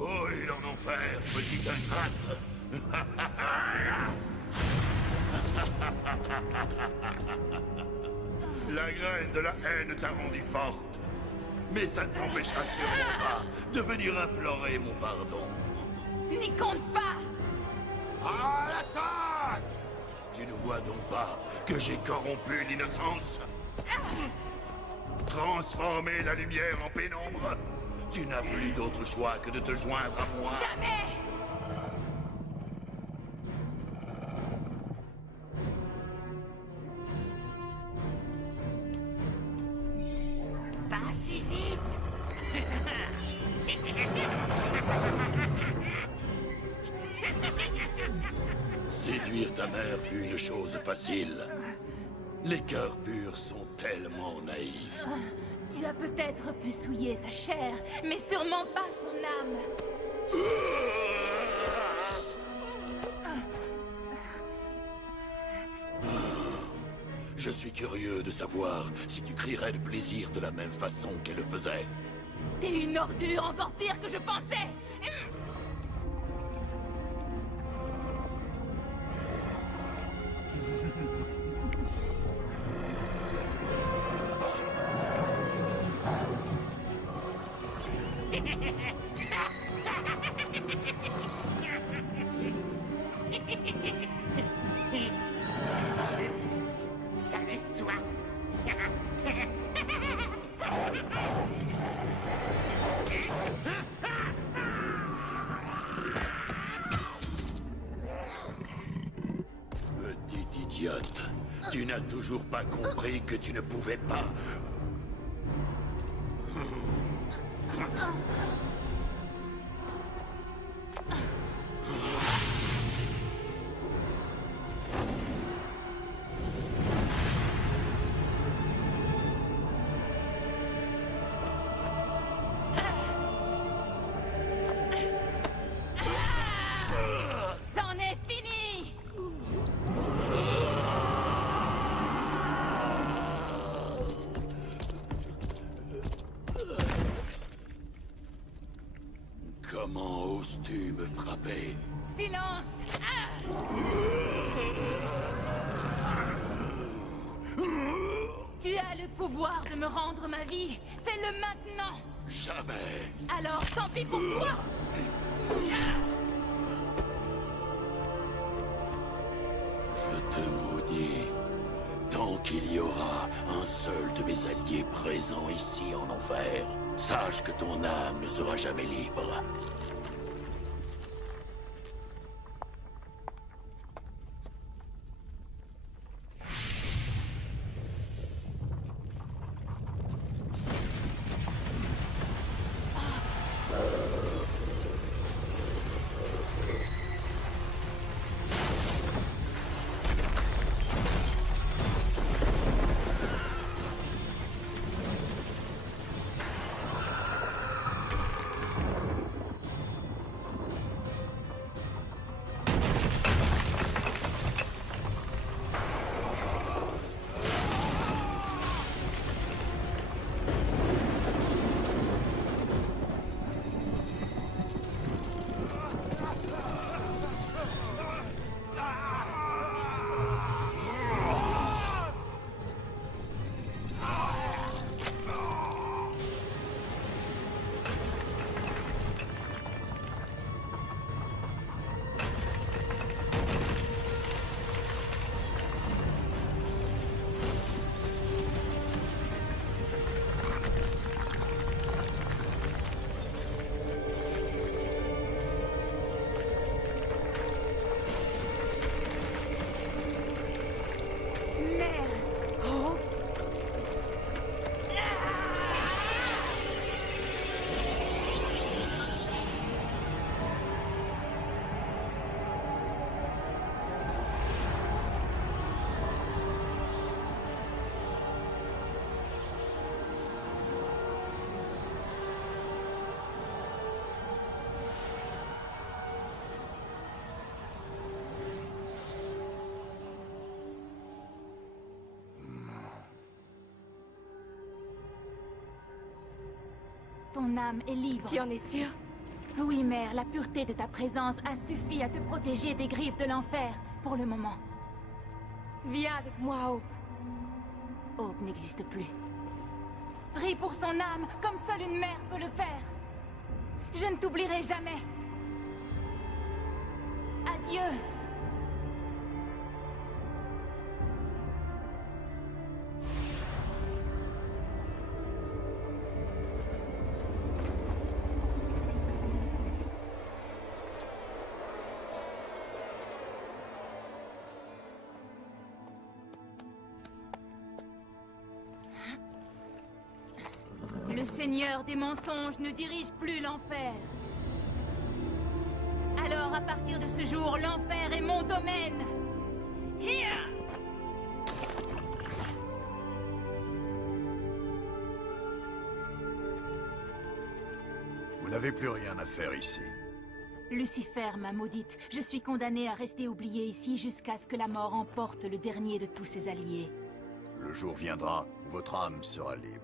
Oh, il en enfer, petite ingrate. La graine de la haine t'a rendu forte. Mais ça ne t'empêchera sûrement pas de venir implorer mon pardon. N'y compte pas! À l'attaque! Tu ne vois donc pas que j'ai corrompu l'innocence? Transformer la lumière en pénombre? Tu n'as plus d'autre choix que de te joindre à moi. Jamais! Pas si vite. Séduire ta mère fut une chose facile. Les cœurs purs sont tellement naïfs. Tu as peut-être pu souiller sa chair, mais sûrement pas son âme. Je suis curieux de savoir si tu crierais de plaisir de la même façon qu'elle le faisait. T'es une ordure encore pire que je pensais. Salut toi. Petite idiote, tu n'as toujours pas compris que tu ne pouvais pas. C'en est fini! Comment oses-tu me frapper? Silence! Tu as le pouvoir de me rendre ma vie. Fais-le maintenant! Jamais! Alors, tant pis pour toi! Je te maudis. Tant qu'il y aura un seul de mes alliés présent ici en enfer, sache que ton âme ne sera jamais libre. Ton âme est libre. Tu en es sûr? Oui, mère, la pureté de ta présence a suffi à te protéger des griffes de l'enfer, pour le moment. Viens avec moi, Hope. Hope n'existe plus. Prie pour son âme, comme seule une mère peut le faire. Je ne t'oublierai jamais. Adieu. Le Seigneur des mensonges ne dirige plus l'enfer. Alors, à partir de ce jour, l'enfer est mon domaine. Here! Vous n'avez plus rien à faire ici. Lucifer m'a maudite. Je suis condamnée à rester oubliée ici jusqu'à ce que la mort emporte le dernier de tous ses alliés. Le jour viendra où votre âme sera libre.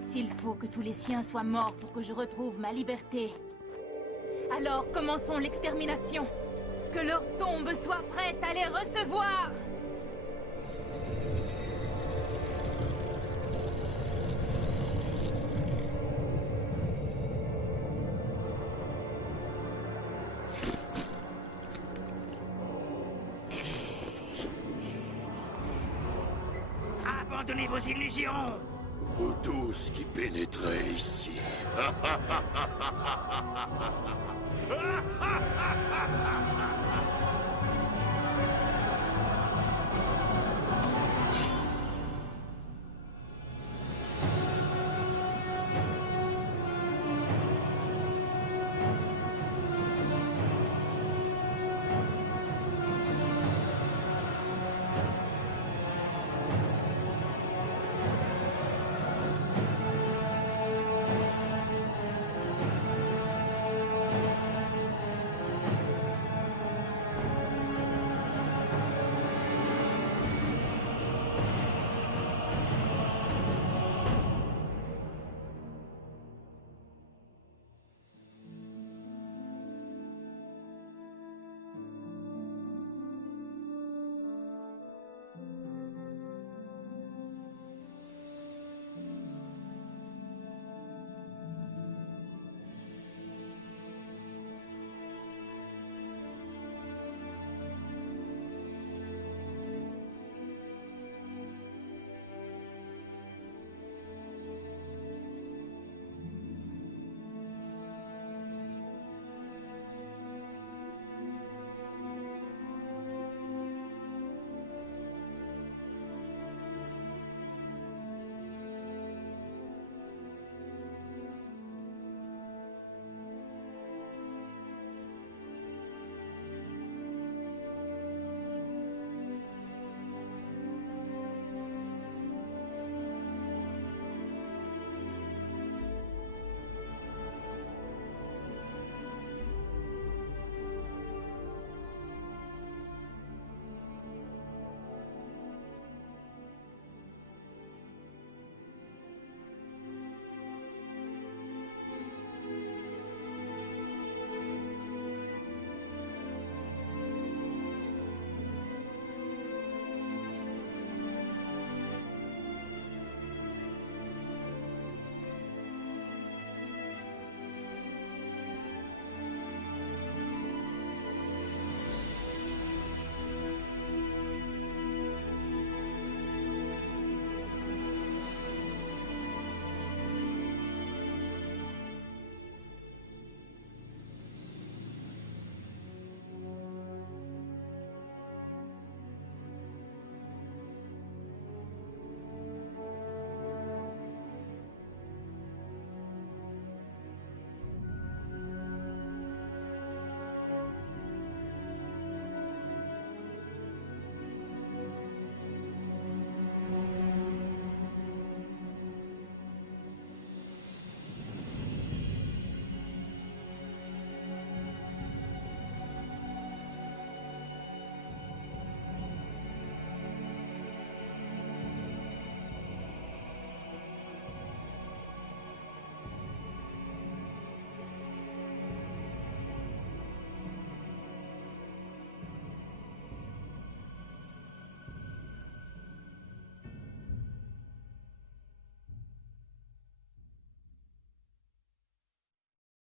S'il faut que tous les siens soient morts pour que je retrouve ma liberté, alors commençons l'extermination. Que leur tombe soit prête à les recevoir. Abandonnez vos illusions! Vous tous qui pénétrez ici.